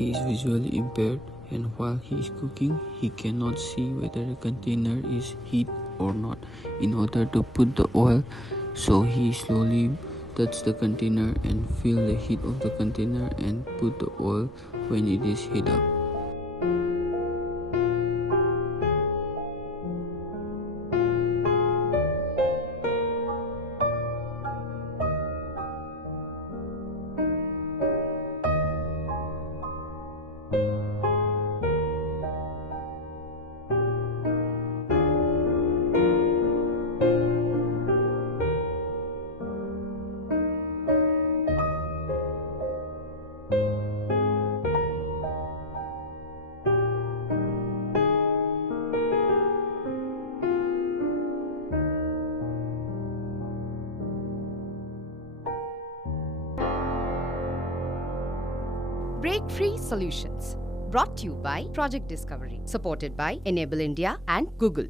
He is visually impaired, and while he is cooking, he cannot see whether the container is heat or not. In order to put the oil, so he slowly touch the container and feel the heat of the container and put the oil when it is heat up. Break-free solutions, brought to you by Project Discovery, supported by Enable India and Google.